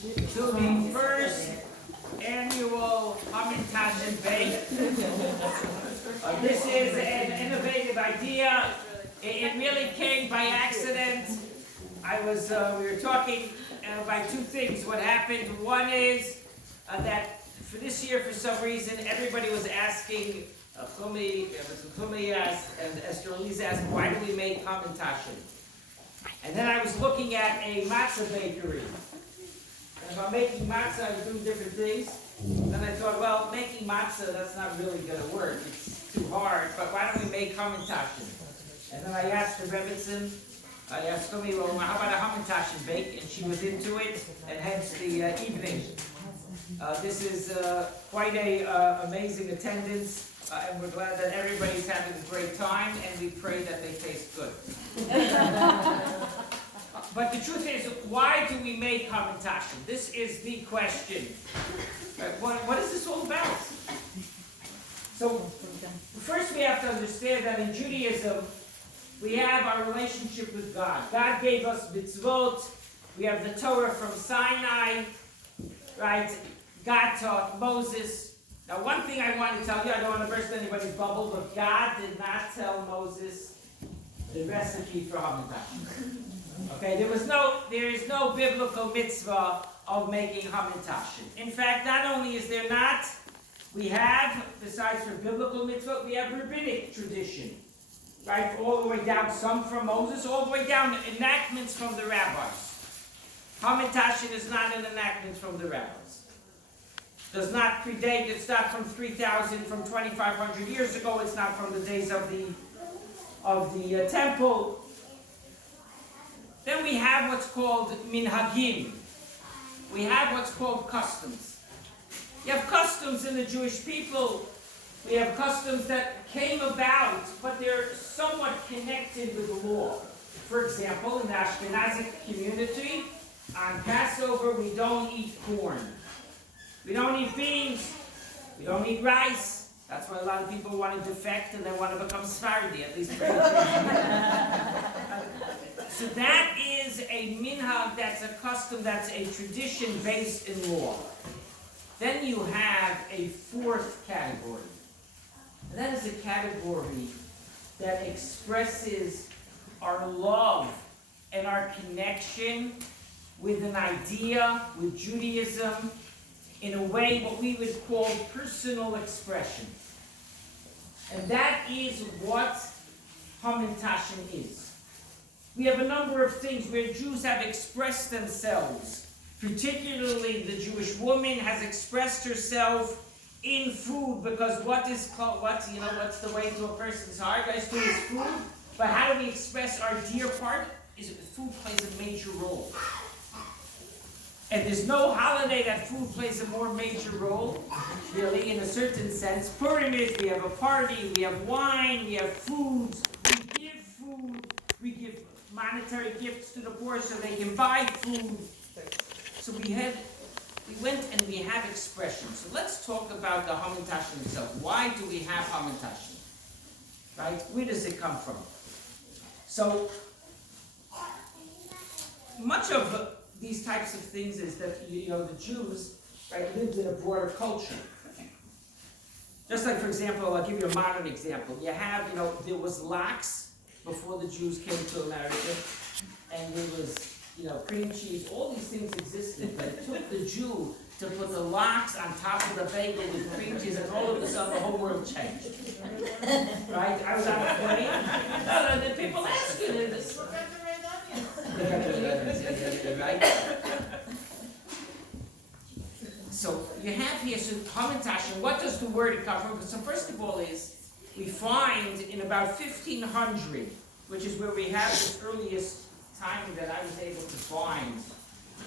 to the first annual Hamantashen Bake. This is an innovative idea. It really came by accident. We were talking about two things. What happened? One is that for this year, for some reason, everybody was asking, Chumi asked, and Esther Elise asked, why do we make Hamantashen? And then I was looking at a matzah bakery. And if I'm making matzah, I was doing different things. Then I thought, well, making matzah, that's not really going to work. It's too hard. But why don't we make Hamantashen? And then I asked the Rebbitzin, I asked Chumi, well, how about a Hamantashen bake? And she was into it, and hence the evening. This is quite a amazing attendance. And we're glad that everybody's having a great time, and we pray that they taste good. But the truth is, why do we make Hamantashen? This is the question. What is this all about? So, first we have to understand that in Judaism, we have our relationship with God. God gave us mitzvot. We have the Torah from Sinai, right? God taught Moses. Now, one thing I want to tell you, I don't want to burst anybody's bubble, but God did not tell Moses the recipe for Hamantashen. Okay, there is no biblical mitzvah of making Hamantashen. In fact, not only is there not, we have, besides for biblical mitzvah, we have rabbinic tradition. Right, all the way down, some from Moses, all the way down, enactments from the rabbis. Hamantashen is not an enactment from the rabbis. Does not predate, it's not from 3,000, from 2,500 years ago, it's not from the days of the temple. Then we have what's called minhagim. We have what's called customs. You have customs in the Jewish people. We have customs that came about, but they're somewhat connected with the law. For example, in the Ashkenazic community, on Passover, we don't eat corn. We don't eat beans. We don't eat rice. That's why a lot of people want to defect and they want to become Sephardi, at least. So that is a minhag, that's a custom, that's a tradition based in law. Then you have a fourth category. And that is a category that expresses our love and our connection with an idea, with Judaism, in a way what we would call personal expression. And that is what Hamantashen is. We have a number of things where Jews have expressed themselves. Particularly the Jewish woman has expressed herself in food, because what's the way to a person's heart? Guys, food is food. But how do we express our dear part? Is food plays a major role. And there's no holiday that food plays a more major role, really, in a certain sense. Purim is, we have a party, we have wine, we have food, we give monetary gifts to the poor so they can buy food. So we went and we have expression. So let's talk about the Hamantashen itself. Why do we have Hamantashen? Right? Where does it come from? So much of these types of things is that the Jews, right, lived in a broader culture. Just like, for example, I'll give you a modern example. You have, there was lax before the Jews came to America, and there was, cream cheese. All these things existed, but it took the Jew to put the lox on top of the bagel with cream cheese, and all of a sudden the whole world changed. Right? I was on a plane. No, the people asking this. Right? So you have here, so Hamantashen, what does the word come from? So first of all is, we find in about 1500, which is where we have this earliest time that I was able to find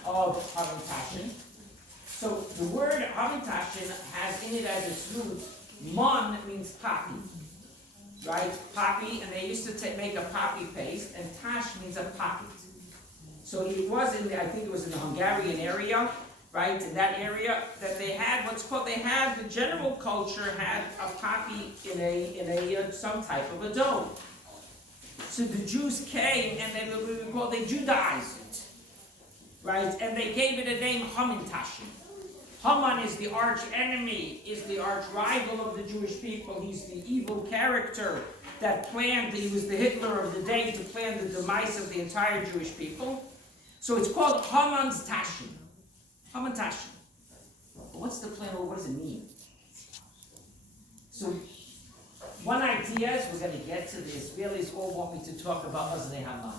of Hamantashen. So the word Hamantashen has in it as its root, mun means poppy, right? Poppy, and they used to make a poppy paste, and tash means a pocket. So it was I think it was in the Hungarian area, right? In that area, that they had the general culture had a poppy in a some type of a dough. So the Jews came and they Judaized it. right? And they gave it a name Hamantashen. Haman is the arch enemy, is the arch rival of the Jewish people. He's the evil character that planned, he was the Hitler of the day to plan the demise of the entire Jewish people. So it's called Hamantashen. Hamantashen. What's the plan? Well, what does it mean? So one idea is we're going to get to the Israelis all want me to talk about Oznei Haman.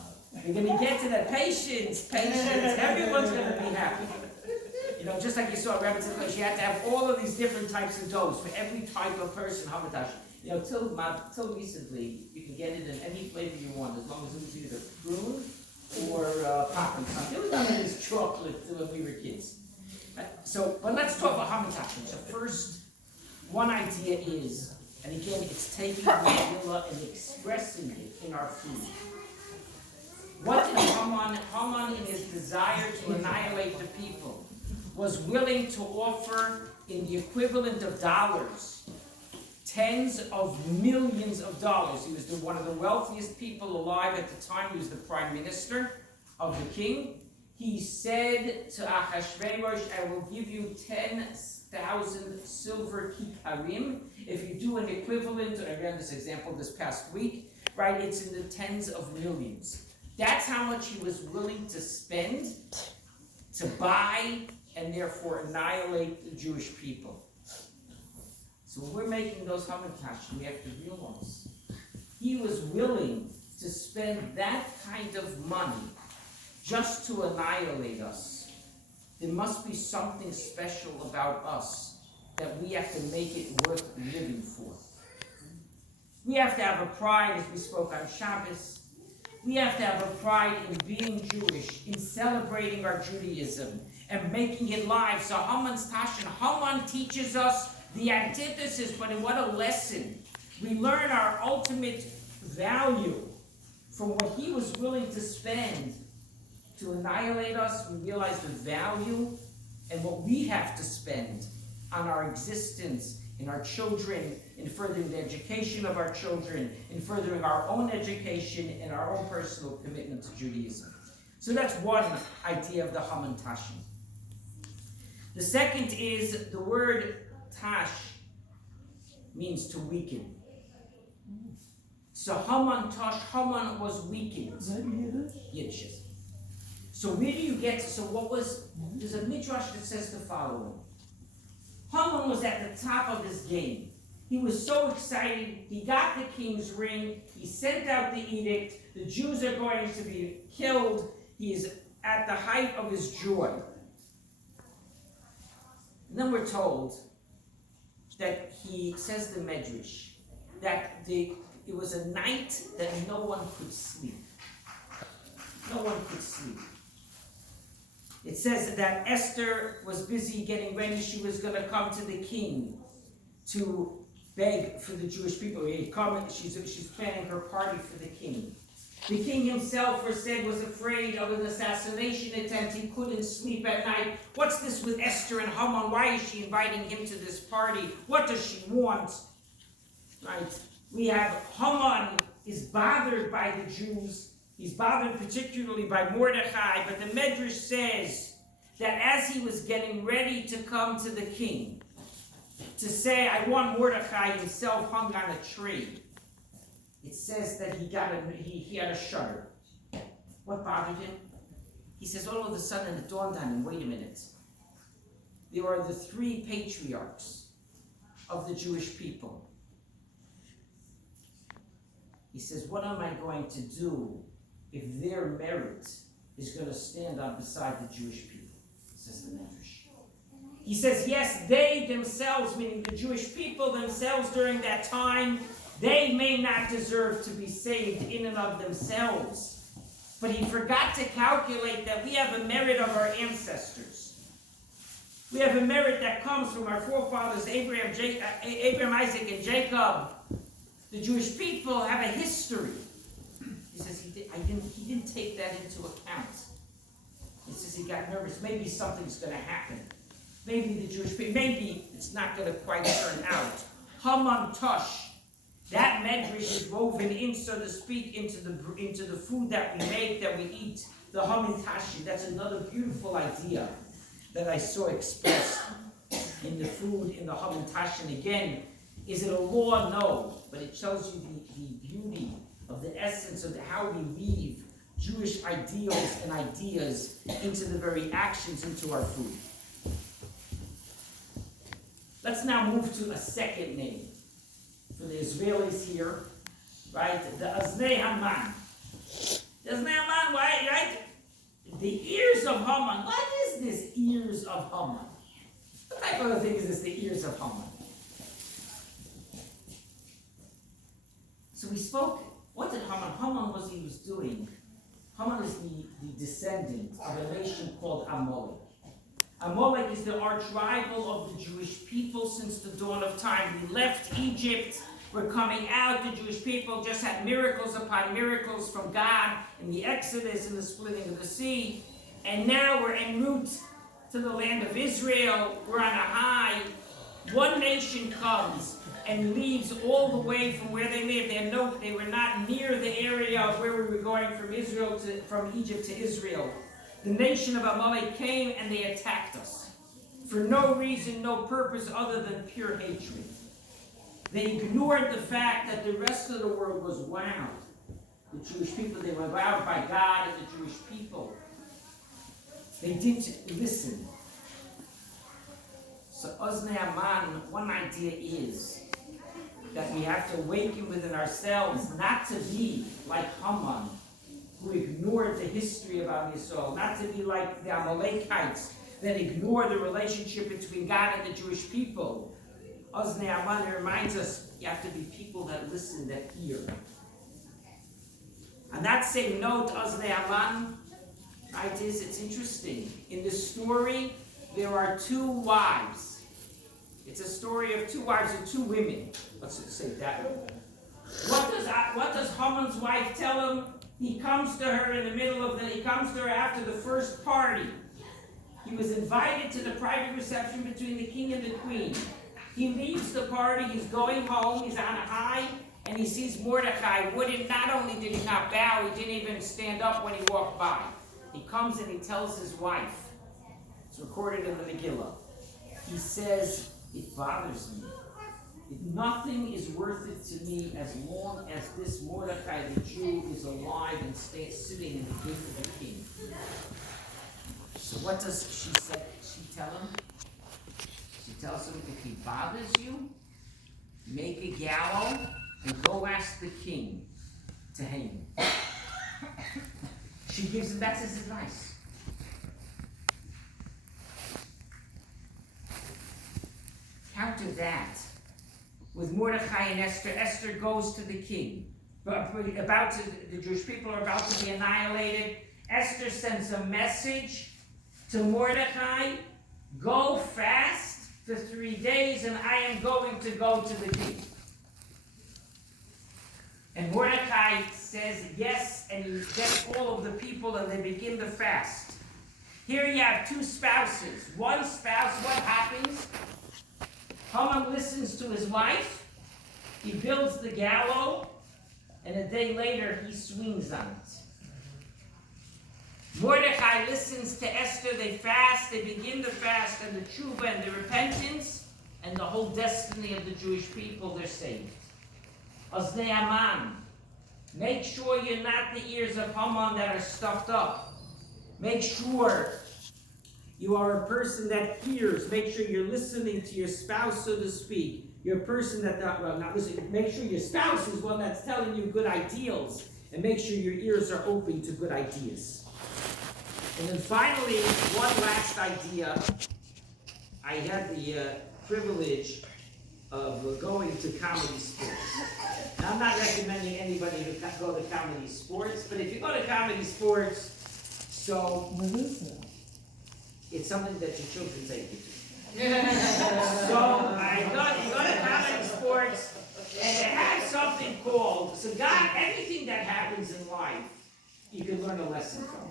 We're going to get to that patience. Everyone's going to be happy. You know, just like you saw Rabbi Tzidkos, you had to have all of these different types of doughs for every type of person, Hamantashen. You know, till recently, you can get it in any flavor you want, as long as it was either prune or poppy. There was none of this chocolate when we were kids. So, but let's talk about Hamantashen. So first, one idea is, and again, it's taking the vanilla and expressing it in our food. What did Haman in his desire to annihilate the people, was willing to offer in the equivalent of dollars, tens of millions of dollars. He was one of the wealthiest people alive at the time. He was the prime minister of the king. He said to Achashverosh, I will give you 10,000 silver kikarim. If you do an equivalent, I ran this example this past week, right? It's in the tens of millions. That's how much he was willing to spend to buy and therefore annihilate the Jewish people. So when we're making those Hamantashen, we have to realize he was willing to spend that kind of money just to annihilate us. There must be something special about us that we have to make it worth living for. We have to have a pride, as we spoke on Shabbos. We have to have a pride in being Jewish, in celebrating our Judaism, and making it live. So Hamantashen, Haman teaches us the antithesis, but in what a lesson. We learn our ultimate value from what he was willing to spend to annihilate us. We realize the value and what we have to spend on our existence, in our children, in furthering the education of our children, in furthering our own education and our own personal commitment to Judaism. So that's one idea of the Hamantashen. The second is the word tash means to weaken. So Haman was weakened. Yiddish. So where do you get, there's a midrash that says the following. Haman was at the top of his game. He was so excited, he got the king's ring, he sent out the edict, the Jews are going to be killed, he is at the height of his joy. And then we're told that he says the Medrash, that it was a night that no one could sleep. No one could sleep. It says that Esther was busy getting ready. She was going to come to the king to beg for the Jewish people. She's planning her party for the king. The king himself, was afraid of an assassination attempt. He couldn't sleep at night. What's this with Esther and Haman? Why is she inviting him to this party? What does she want? Right? We have Haman is bothered by the Jews. He's bothered particularly by Mordechai. But the Medrash says that as he was getting ready to come to the king, to say, I want Mordechai himself hung on a tree, it says that he had a shudder. What bothered him? He says all of a sudden it dawned on him, wait a minute. There are the three patriarchs of the Jewish people. He says, what am I going to do if their merit is going to stand on beside the Jewish people? Says the Medrash. He says, yes, they themselves, meaning the Jewish people themselves during that time, they may not deserve to be saved in and of themselves. But he forgot to calculate that we have a merit of our ancestors. We have a merit that comes from our forefathers, Abraham, Isaac, and Jacob. The Jewish people have a history. He says he didn't take that into account. He says he got nervous. Maybe something's going to happen. Maybe the Jewish people, maybe it's not going to quite turn out. Hamantashen. That medrash is woven in, so to speak, into the food that we make, that we eat. the Hamantashen. That's another beautiful idea that I saw expressed in the food in the Hamantashen. Again, is it a law? No, but it shows you the beauty of the essence of how we weave Jewish ideals and ideas into the very actions, into our food. Let's now move to a second name for the Israelis here, right? The Aznei Haman. The Aznei Haman, right? The ears of Haman. What is this ears of Haman? What type of a thing is this, the ears of Haman? So we spoke, what did Haman? Haman was he was doing. Haman is the descendant of a nation called Amalek. Amalek is the arch-rival of the Jewish people since the dawn of time. We left Egypt. We're coming out. The Jewish people just had miracles upon miracles from God in the Exodus and the splitting of the sea. And now we're en route to the land of Israel. We're on a high. One nation comes and leaves all the way from where they lived. They were not near the area of where we were going from Egypt to Israel. The nation of Amalek came and they attacked us for no reason, no purpose other than pure hatred. They ignored the fact that the rest of the world was wowed. The Jewish people, they were wowed by God and the Jewish people. They didn't listen. So Aznei Haman, one idea is that we have to awaken within ourselves not to be like Haman, who ignored the history of Am Yisrael, not to be like the Amalekites that ignore the relationship between God and the Jewish people. Aznei Haman reminds us you have to be people that listen, that hear. On that same note, Aznei Haman, right, it's interesting. In the story, there are two wives. It's a story of two wives and two women. Let's say that way. What does Haman's wife tell him? He comes to her he comes to her after the first party. He was invited to the private reception between the king and the queen. He leaves the party, he's going home, he's on a high, and he sees Mordecai. Not only did he not bow, he didn't even stand up when he walked by. He comes and he tells his wife. It's recorded in the Megillah. He says, it bothers me. Nothing is worth it to me as long as this Mordecai, the Jew, is alive and sitting in the gate of the king. So what does she tell him? She tells him, if he bothers you, make a gallows and go ask the king to hang him. She gives him, that's his advice. Counter that with Mordecai and Esther. Esther goes to the king. The Jewish people are about to be annihilated. Esther sends a message to Mordecai, go fast for 3 days and I am going to go to the king. And Mordecai says yes, and he gets all of the people and they begin the fast. Here you have two spouses. One spouse, what happens? Haman listens to his wife, he builds the gallows, and a day later he swings on it. Mordecai listens to Esther, they fast, they begin the fast, and the tshuva and the repentance, and the whole destiny of the Jewish people, they're saved. Aznei Haman, make sure you're not the ears of Haman that are stuffed up. Make sure you are a person that hears. Make sure you're listening to your spouse, so to speak. You're a person that, not listening. Make sure your spouse is one that's telling you good ideals. And make sure your ears are open to good ideas. And then finally, one last idea. I had the privilege of going to comedy sports. Now, I'm not recommending anybody to go to comedy sports, but if you go to comedy sports, it's something that your children take you to. So I go to comedy sports, and they have something called, everything that happens in life, you can learn a lesson from.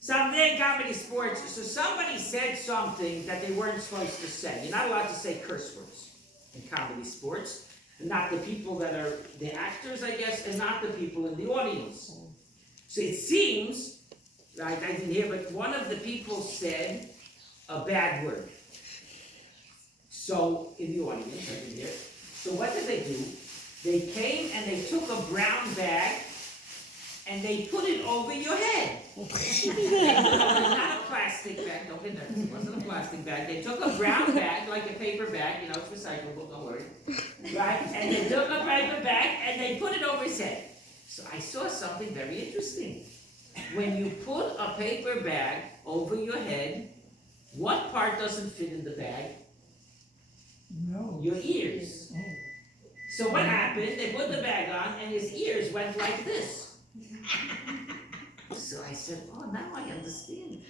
Someday comedy sports, so somebody said something that they weren't supposed to say. You're not allowed to say curse words in comedy sports. Not the people that are the actors, I guess, and not the people in the audience. So it seems right? I didn't hear, but one of the people said a bad word. So, in the audience, I didn't hear. So what did they do? They came and they took a brown bag and they put it over your head. Not a plastic bag, don't get nervous, it wasn't a plastic bag. They took a brown bag, like a paper bag, it's recyclable, don't worry. Right? And they took a paper bag and they put it over his head. So I saw something very interesting. When you put a paper bag over your head, what part doesn't fit in the bag? No. Your ears. Oh. So what happened? They put the bag on and his ears went like this. So I said, oh, now I understand.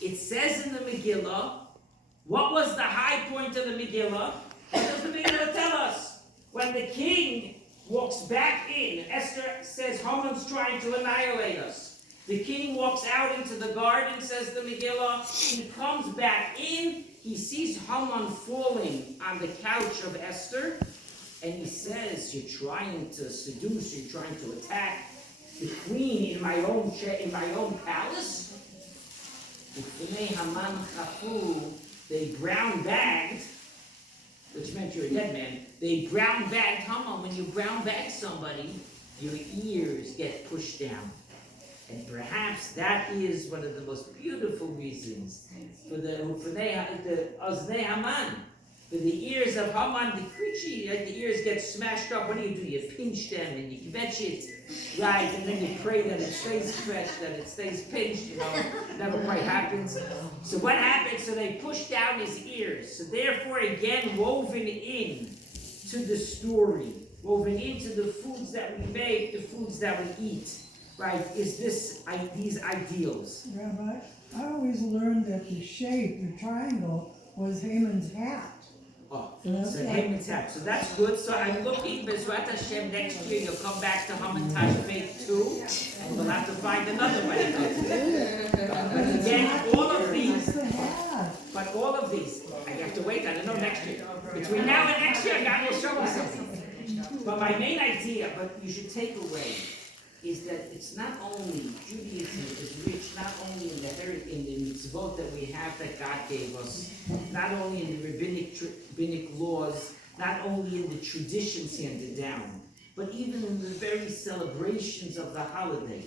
It says in the Megillah, what was the high point of the Megillah? What does the Megillah tell us? When the king walks back in, Esther says Haman's trying to annihilate us. The king walks out into the garden, says the Megillah. He comes back in. He sees Haman falling on the couch of Esther. And he says, you're trying to seduce, you're trying to attack the queen in my own palace. They brown bagged, which meant you're a dead man. They brown bagged Haman. When you brown bag somebody, your ears get pushed down. And perhaps that is one of the most beautiful reasons for the Oznei Haman. For the ears of Haman, the creature, like the ears get smashed up. What do? You pinch them and you kvetch it, right? And then you pray that it stays stretched, that it stays pinched, never quite happens. So what happens? So they push down his ears. So therefore, again, woven in to the story, woven into the foods that we make, the foods that we eat, right? Is these ideals? Rabbi, I always learned that the shape, the triangle, was Haman's hat. Oh, so Haman's hat. So that's good. So I'm looking, Bezrat Hashem, next year you'll come back to Hamantashen 2, and we'll have to find another way. But again, all of these, I have to wait, I don't know next year. Between now and next year, God will show us something. But my main idea, but you should take away, is that it's not only Judaism is rich, not only in the mitzvot that we have that God gave us, not only in the rabbinic laws, not only in the traditions handed down, but even in the very celebrations of the holiday.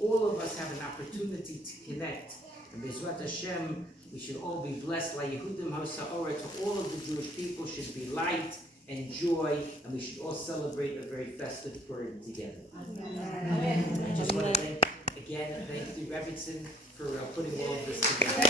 All of us have an opportunity to connect. And Bezrat Hashem, we should all be blessed. La Yehudim HaSa'ora, to all of the Jewish people should be light and joy, and we should all celebrate a very festive Purim together. Amen. I just want to thank the Rebbitzin for putting all of this together.